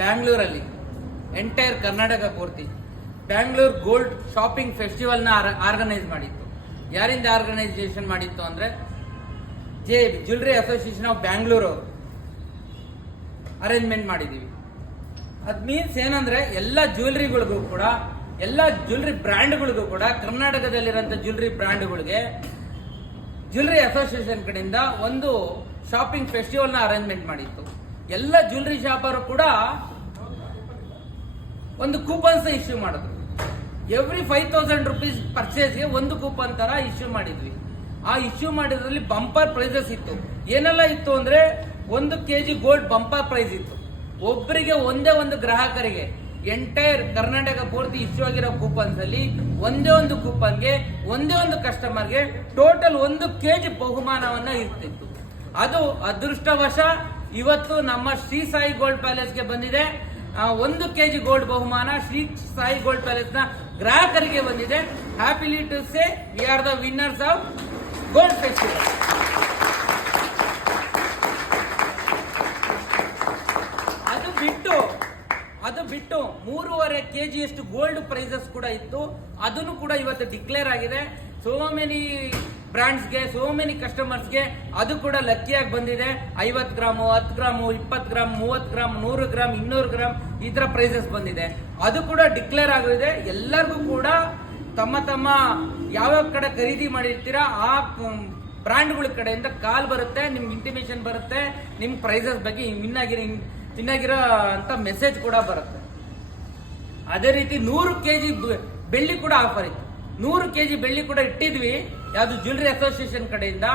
ಬ್ಯಾಂಗ್ಳೂರಲ್ಲಿ ಎಂಟೈರ್ ಕರ್ನಾಟಕ ಪೂರ್ತಿ Bangalore gold shopping ಫೆಸ್ಟಿವಲ್ನ organise ಮಾಡಿತ್ತು. ಯಾರಿಂದ ಆರ್ಗನೈಸೇಷನ್ ಮಾಡಿತ್ತು ಅಂದ್ರೆ jewellery association of Bangalore arrangement ಮಾಡಿದೀವಿ. ಅದ್ ಮೀನ್ಸ್ ಏನಂದ್ರೆ ಎಲ್ಲ ಜ್ಯುವೆಲರಿಗಳಿಗೂ ಕೂಡ, ಎಲ್ಲ ಜ್ಯುವೆಲರಿ ಬ್ರ್ಯಾಂಡ್ಗಳಿಗೂ ಕೂಡ, ಕರ್ನಾಟಕದಲ್ಲಿರುವಂತ ಜ್ಯುವೆಲರಿ ಬ್ರ್ಯಾಂಡ್ಗಳಿಗೆ ಜ್ಯುವೆಲರಿ ಅಸೋಸಿಯೇಷನ್ ಕಡೆಯಿಂದ ಒಂದು ಶಾಪಿಂಗ್ ಫೆಸ್ಟಿವಲ್ ನ ಅರೇಂಜ್ಮೆಂಟ್ ಮಾಡಿತ್ತು. ಎಲ್ಲ ಜ್ಯುವೆಲರಿ ಶಾಪರು ಕೂಡ ಒಂದು ಕೂಪನ್ಸ್ ಇಶ್ಯೂ ಮಾಡಿದ್ರು. ಎವ್ರಿ 5,000 rupees ಪರ್ಚೇಸ್ಗೆ ಒಂದು ಕೂಪನ್ ತರ ಇಶ್ಯೂ ಮಾಡಿದ್ವಿ. ಆ ಇಶ್ಯೂ ಮಾಡಿದ್ರಲ್ಲಿ ಬಂಪರ್ ಪ್ರೈಸಸ್ ಇತ್ತು. ಏನೆಲ್ಲ ಇತ್ತು ಅಂದ್ರೆ 1 kg ಗೋಲ್ಡ್ ಬಂಪರ್ ಪ್ರೈಸ್ ಇತ್ತು. ಒಬ್ಬರಿಗೆ ಒಂದೇ ಒಂದು ಗ್ರಾಹಕರಿಗೆ ಎಂಟೈರ್ ಕರ್ನಾಟಕ ಪೂರ್ತಿ ಇಶ್ಯೂ ಆಗಿರೋ ಕೂಪನ್ಸ್ ಅಲ್ಲಿ ಒಂದೇ ಒಂದು ಕೂಪನ್ಗೆ ಒಂದೇ ಒಂದು ಕಸ್ಟಮರ್ಗೆ ಟೋಟಲ್ 1 kg ಬಹುಮಾನವನ್ನ ಇರ್ತಿತ್ತು. ಅದು ಅದೃಷ್ಟವಶ ಇವತ್ತು ನಮ್ಮ ಶ್ರೀ ಸಾಯಿ ಗೋಲ್ಡ್ ಪ್ಯಾಲೇಸ್ಗೆ ಬಂದಿದೆ. 1 kg ಗೋಲ್ಡ್ ಬಹುಮಾನ ಶ್ರೀ ಸಾಯಿ ಗೋಲ್ಡ್ ಪ್ಯಾಲೇಸ್ ನ ಗ್ರಾಹಕರಿಗೆ ಬಂದಿದೆ. Happily to say we are the winners of gold festival. ಅದು ಬಿಟ್ಟು 3.5 kg ಅಷ್ಟು ಗೋಲ್ಡ್ ಪ್ರೈಸಸ್ ಕೂಡ ಇತ್ತು. ಅದನ್ನು ಕೂಡ ಇವತ್ತು ಡಿಕ್ಲೇರ್ ಆಗಿದೆ. ಸೋ ಮೆನಿ ಬ್ರಾಂಡ್ಸ್ಗೆ, ಸೋ ಮೆನಿ ಕಸ್ಟಮರ್ಸ್ಗೆ ಅದು ಕೂಡ ಲಕ್ಕಿಯಾಗಿ ಬಂದಿದೆ. 50 gram, 10 gram, 20 gram, 30 gram, 100 gram, 200 gram ಈ ತರ ಪ್ರೈಸಸ್ ಬಂದಿದೆ. ಅದು ಕೂಡ ಡಿಕ್ಲೇರ್ ಆಗಿದೆ. ಎಲ್ಲರಿಗೂ ಕೂಡ ತಮ್ಮ ತಮ್ಮ ಯಾವ್ಯಾವ ಕಡೆ ಖರೀದಿ ಮಾಡಿರ್ತೀರಾ ಆ ಬ್ರಾಂಡ್ಗಳ ಕಡೆಯಿಂದ ಕಾಲ್ ಬರುತ್ತೆ, ನಿಮ್ಗೆ ಇಂಟಿಮೇಷನ್ ಬರುತ್ತೆ, ನಿಮ್ ಪ್ರೈಸಸ್ ಬಗ್ಗೆ ಇನ್ನಾಗಿರೋ ಅಂತ ಮೆಸೇಜ್ ಕೂಡ ಬರುತ್ತೆ. ಅದೇ ರೀತಿ 100 kg ಬೆಳ್ಳಿ ಕೂಡ ಆಫರ್ ಇತ್ತು. 100 kg ಬೆಳ್ಳಿ ಕೂಡ ಇಟ್ಟಿದ್ವಿ, ಯಾವ್ದು ಜ್ಯುವೆಲರಿ ಅಸೋಸಿಯೇಷನ್ ಕಡೆಯಿಂದ.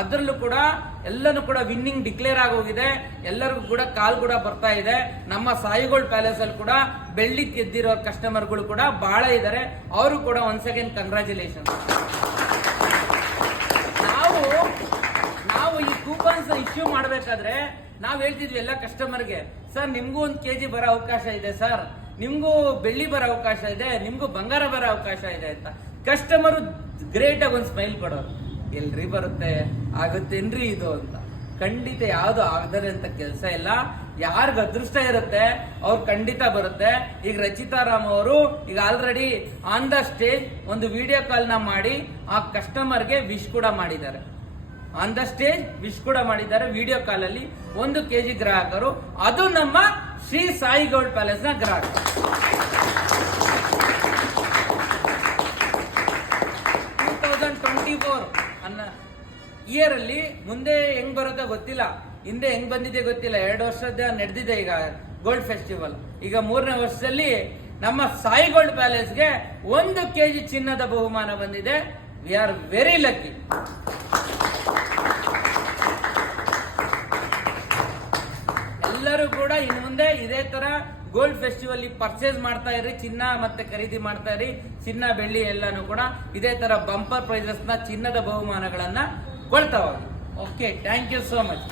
ಅದರಲ್ಲೂ ಕೂಡ ಎಲ್ಲನೂ ಕೂಡ ವಿನ್ನಿಂಗ್ ಡಿಕ್ಲೇರ್ ಆಗೋಗಿದೆ. ಎಲ್ಲರಿಗೂ ಕೂಡ ಕಾಲ್ ಕೂಡ ಬರ್ತಾ ಇದೆ. ನಮ್ಮ ಸಾಯಿ ಗೋಲ್ಡ್ ಪ್ಯಾಲೇಸ್ ಅಲ್ಲಿ ಕೂಡ ಬೆಳ್ಳಿ ಗೆದ್ದಿರೋ ಕಸ್ಟಮರ್ಗಳು ಕೂಡ ಬಹಳ ಇದ್ದಾರೆ. ಅವರು ಕೂಡ ಒನ್ಸ್ ಅಗೇನ್ ಕಂಗ್ರಾಚುಲೇಷನ್. ನಾವು ಈ ಕೂಪನ್ಸ್ ಇಶ್ಯೂ ಮಾಡಬೇಕಾದ್ರೆ ನಾವ್ ಹೇಳ್ತಿದ್ವಿ ಎಲ್ಲ ಕಸ್ಟಮರ್ಗೆ, ಸರ್ ನಿಮ್ಗೂ 1 kg ಬರೋ ಅವಕಾಶ ಇದೆ, ಸರ್ ನಿಮ್ಗೂ ಬೆಳ್ಳಿ ಬರೋ ಅವಕಾಶ ಇದೆ, ನಿಮ್ಗೂ ಬಂಗಾರ ಬರೋ ಅವಕಾಶ ಇದೆ ಅಂತ. ಕಸ್ಟಮರ್ ಗ್ರೇಟ್ ಆಗಿ ಒಂದು ಸ್ಮೈಲ್ ಕೊಡೋರು, ಎಲ್ರಿ ಬರುತ್ತೆ, ಆಗುತ್ತೇನ್ರಿ ಇದು ಅಂತ. ಖಂಡಿತ ಯಾವ್ದು ಆಗದರೆ ಅಂತ ಕೆಲಸ ಇಲ್ಲ. ಯಾರಿಗ ಅದೃಷ್ಟ ಇರುತ್ತೆ ಅವ್ರು ಖಂಡಿತ ಬರುತ್ತೆ. ಈಗ ರಚಿತಾ ರಾಮ್ ಅವರು ಈಗ ಆಲ್ರೆಡಿ ಆನ್ ದ ಸ್ಟೇಜ್ ಒಂದು ವಿಡಿಯೋ ಕಾಲ್ ನ ಮಾಡಿ ಆ ಕಸ್ಟಮರ್ಗೆ ವಿಶ್ ಕೂಡ ಮಾಡಿದ್ದಾರೆ. ಆನ್ ದ ಸ್ಟೇಜ್ ವಿಶ್ ಕೂಡ ಮಾಡಿದ್ದಾರೆ ವಿಡಿಯೋ ಕಾಲ್ ಅಲ್ಲಿ. 1 kg ಗ್ರಾಹಕರು, ಅದು ನಮ್ಮ ಶ್ರೀ ಸಾಯಿ ಗೋಲ್ಡ್ ಪ್ಯಾಲೇಸ್ ನ ಗ್ರಾಹಕರು. 2024 ಅನ್ನೋ ಇಯರ್ ಅಲ್ಲಿ ಮುಂದೆ ಹೆಂಗ್ ಬರೋದೋ ಗೊತ್ತಿಲ್ಲ, ಹಿಂದೆ ಹೆಂಗ್ ಬಂದಿದೆ ಗೊತ್ತಿಲ್ಲ. 2 ವರ್ಷದ ನಡೆದಿದೆ ಈಗ ಗೋಲ್ಡ್ ಫೆಸ್ಟಿವಲ್. ಈಗ 3ನೇ ವರ್ಷದಲ್ಲಿ ನಮ್ಮ ಸಾಯಿ ಗೋಲ್ಡ್ ಪ್ಯಾಲೇಸ್ಗೆ 1 kg ಚಿನ್ನದ ಬಹುಮಾನ ಬಂದಿದೆ. We are very lucky. ಎಲ್ಲರೂ ಕೂಡ ಇನ್ನು ಮುಂದೆ ಇದೇ ತರ ಗೋಲ್ಡ್ ಫೆಸ್ಟಿವಲ್ ಪರ್ಚೇಸ್ ಮಾಡ್ತಾ ಇರಿ, ಚಿನ್ನ ಮತ್ತೆ ಖರೀದಿ ಮಾಡ್ತಾ ಇರಿ. ಚಿನ್ನ ಬೆಳ್ಳಿ ಎಲ್ಲಾನು ಕೂಡ ಇದೇ ತರ ಬಂಪರ್ ಪ್ರೈಸಸ್ ನ ಚಿನ್ನದ ಬಹುಮಾನಗಳನ್ನ ಕೊಳ್ತಾ ಹೋಗಿ. Okay, thank you so much.